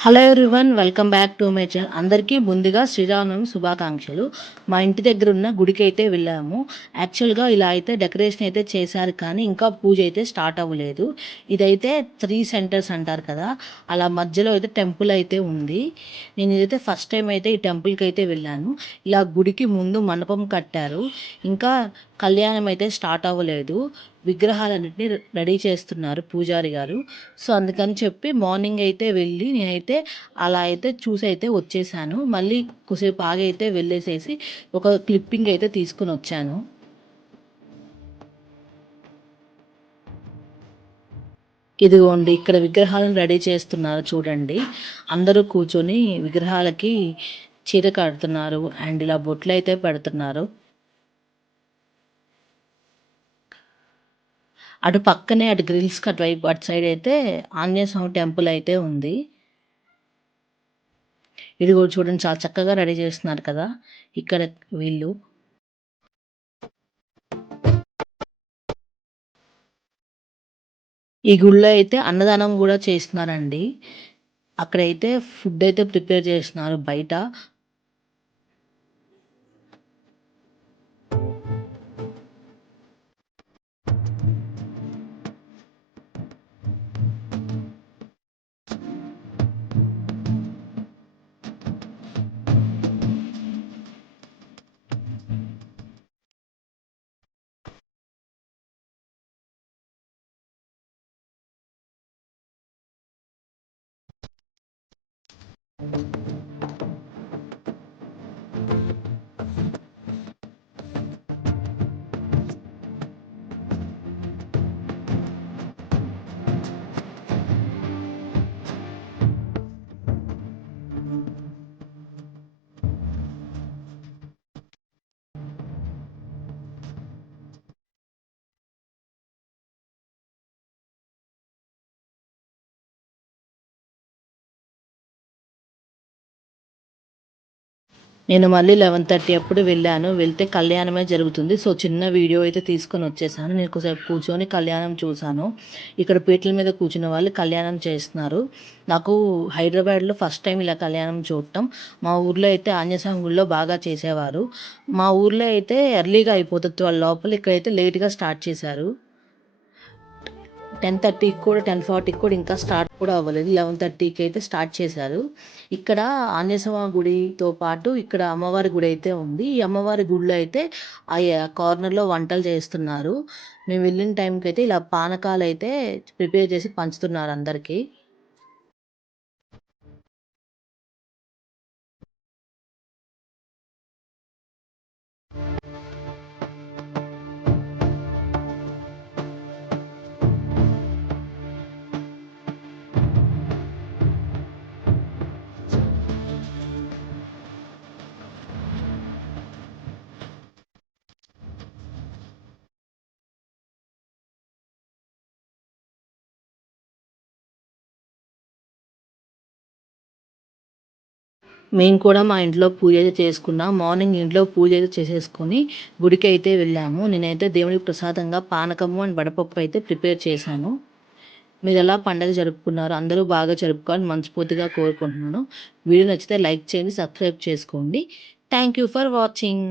Hello everyone, welcome back to my channel. అందరికీ ముందుగా శ్రీరామనవమి శుభాకాంక్షలు. మా ఇంటి దగ్గర ఉన్న గుడికి అయితే వెళ్ళాము. యాక్చువల్గా ఇలా అయితే డెకరేషన్ అయితే చేశారు, కానీ ఇంకా పూజ అయితే స్టార్ట్ అవ్వలేదు. ఇదైతే 3 సెంటర్స్ అంటారు కదా, అలా మధ్యలో అయితే టెంపుల్ అయితే ఉంది. నేను ఇదైతే ఫస్ట్ టైం అయితే ఈ టెంపుల్కి అయితే వెళ్ళాను. ఇలా గుడికి ముందు మండపం కట్టారు, ఇంకా కళ్యాణం అయితే స్టార్ట్ అవ్వలేదు. విగ్రహాలన్నింటినీ రెడీ చేస్తున్నారు పూజారి గారు. సో అందుకని చెప్పి మార్నింగ్ అయితే వెళ్ళి నేనైతే అలా అయితే చూసి అయితే వచ్చేసాను. మళ్ళీ కొద్దిసేపు ఆగి అయితే వెళ్ళేసేసి ఒక క్లిప్పింగ్ అయితే తీసుకుని వచ్చాను. ఇదిగోండి, ఇక్కడ విగ్రహాలను రెడీ చేస్తున్నారు చూడండి. అందరూ కూర్చొని విగ్రహాలకి చీర కడుతున్నారు అండ్ ఇలా బొట్లు అయితే పెడుతున్నారు. అటు పక్కనే అటు గ్రిల్స్ అటువైపు అటు సైడ్ అయితే ఆంజనేయ స్వామి టెంపుల్ అయితే ఉంది. ఇది కూడా చూడండి, చాలా చక్కగా రెడీ చేస్తున్నారు కదా ఇక్కడ వీళ్ళు. ఈ గుళ్ళో అయితే అన్నదానం కూడా చేస్తున్నారండి. అక్కడైతే ఫుడ్ అయితే ప్రిపేర్ చేస్తున్నారు బయట. నేను మళ్ళీ 11:30 అప్పుడు వెళ్ళాను. వెళ్తే కళ్యాణమే జరుగుతుంది. సో చిన్న వీడియో అయితే తీసుకొని వచ్చేసాను. నేను కొద్దిసేపు కూర్చొని కళ్యాణం చూశాను. ఇక్కడ పీటల మీద కూర్చున్న వాళ్ళు కళ్యాణం చేస్తున్నారు. నాకు హైదరాబాద్లో ఫస్ట్ టైం ఇలా కళ్యాణం చూడటం. మా ఊర్లో అయితే ఆంజనేయ స్వామి గుడిలో బాగా చేసేవారు. మా ఊర్లో అయితే ఎర్లీగా అయిపోతుంది 12 లోపల, ఇక్కడైతే లేట్గా స్టార్ట్ చేశారు. 10:30కి కూడా 10:40కి కూడా ఇంకా స్టార్ట్ కూడా అవ్వలేదు. 11:30కి అయితే స్టార్ట్ చేశారు. ఇక్కడ ఆంజనేయ స్వామి గుడితో పాటు ఇక్కడ అమ్మవారి గుడి అయితే ఉంది. ఈ అమ్మవారి గుడిలో అయితే ఆ కార్నర్లో వంటలు చేస్తున్నారు. మేము వెళ్ళిన టైంకి అయితే ఇలా పానకాలు అయితే ప్రిపేర్ చేసి పంచుతున్నారు అందరికీ. మేము కూడా మా ఇంట్లో పూజ అయితే చేసుకున్నాం. మార్నింగ్ ఇంట్లో పూజ అయితే చేసేసుకొని గుడికి అయితే వెళ్ళాము. నేనైతే దేవుడికి ప్రసాదంగా పానకము అండ్ వడపప్పు అయితే ప్రిపేర్ చేశాను. మీరు ఎలా పండుగ జరుపుకున్నారు? అందరూ బాగా జరుపుకోవాలని మనస్ఫూర్తిగా కోరుకుంటున్నాను. వీడియో నచ్చితే లైక్ చేయండి, సబ్స్క్రైబ్ చేసుకోండి. Thank you for watching.